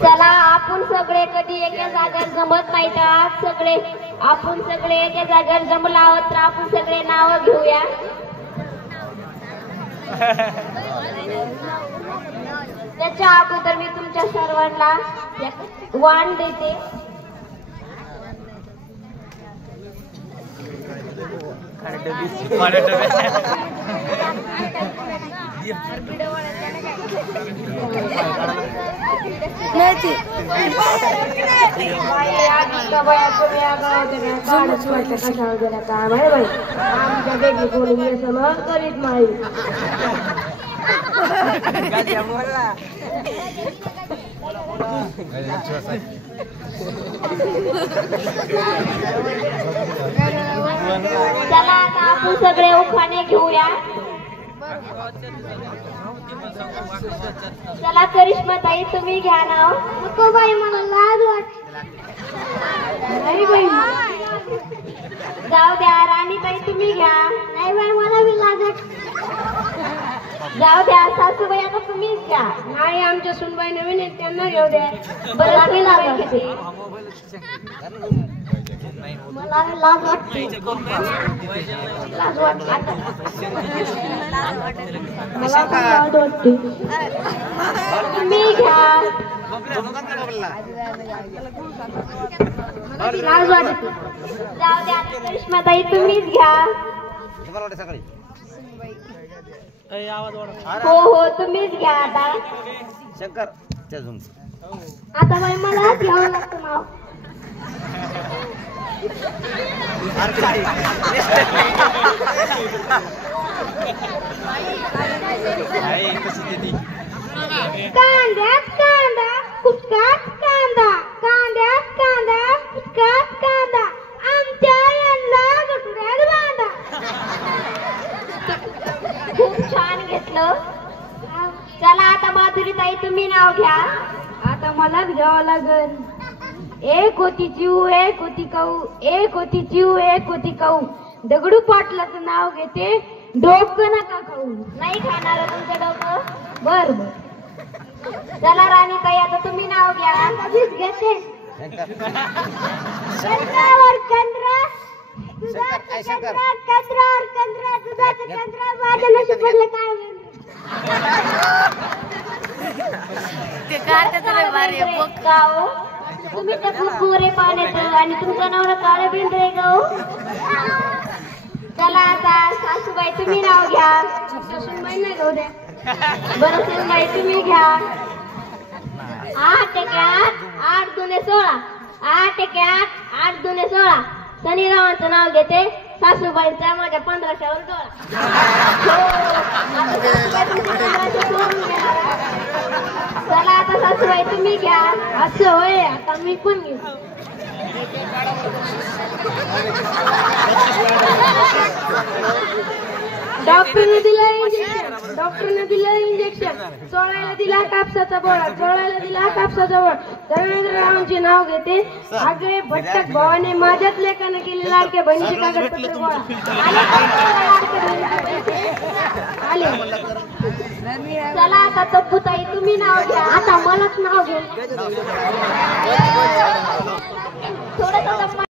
चला आपण सगळे कधी एका जागेवर जमत नाही तर आज सगळे आपण सगळे एका जागेवर जमला आहोत तर आपण सगळे नाव घेऊया. त्याच्या अगोदर मी तुमच्या सर्वांना वाण देते. चला आता आपण सगळे उखाणे घेऊया. चला करिश्माताई तुम्ही घ्या नाव. नको बाई मला लाज वाटते. नाही बाई जाऊ द्या. राणीताई तुम्ही घ्या. नाही बाई मला बी लाज वाटते. जाऊ द्या. सासूबाई आता तुम्हीच घ्या. नाही आमच्या सुनबाई नवीन आहेत त्यांना घेऊ द्या. बरं मी लाज वाटते. मला लाज वाटते. लाज वाटते. मला पण लाज वाटते. तुम्ही घ्या. लाज वाटते. जाऊ द्या. करिश्माताई तुम्हीच घ्या. हो हो तुम्हीच घ्या. आता शंकर आता बाई मला घ्यावं लागतं नाव. कांद्यात कांदा कुचकात कांदा. कांद्यात कांदा कुचकात कांदा. आमच्या यांना गटुड्यात बांधा. खूप छान घेतलं. चला आता माधुरीताई तुम्ही नाव घ्या. आता मलाच घ्यावं लागल. एक होती चिऊ एक होती काऊ. एक होती चिऊ एक होती काऊ. दगडू पाटलाचं नाव घेते. डोकं नका खाऊ. नाही खाणार तुमचं डोकं. बर बर. चला राणीताई आता तुम्ही नाव घ्या. कधीच घेते. चंद्रावर चंद्र दुधाचं चंद्र. चंद्रावर चंद्र दुधाचं चंद्र. माझ्या नशिबातलं काय ते गाव. तुम्ही तर खूप गोरे पाण्यात आणि तुमचं नाव काळे बिंद्रे गाव. चला आता सासूबाई तुम्ही नाव घ्या. सुनबाई नाही घेऊ द्या. बरं सुनबाई तुम्ही घ्या. 8 × 8 = 16. 8 × 8 = 16. शनिरावांचं नाव घेते. सासूबाईंचा माझ्या 1500वर डोळा. चला आता सासूबाई तुम्ही घ्या. असं होय. आता मी पण घेऊ. डॉक्टरने दिलं इंजेक्शन. डॉक्टरने दिलं इंजेक्शन. चोळायला दिला कापसाचा बोळा. चोळायला दिला कापसाचा बोळा. धर्मेंद्ररावांचे नाव घेते. आगळे भटक भावाने माझ्याच लेखानं केले लाडक्या बहिणीचे कागदपत्र गोळा. आले. चला आता तब्बूताई तुम्ही नाव घ्या. आता मलाच नाव घ्या. थोडंसं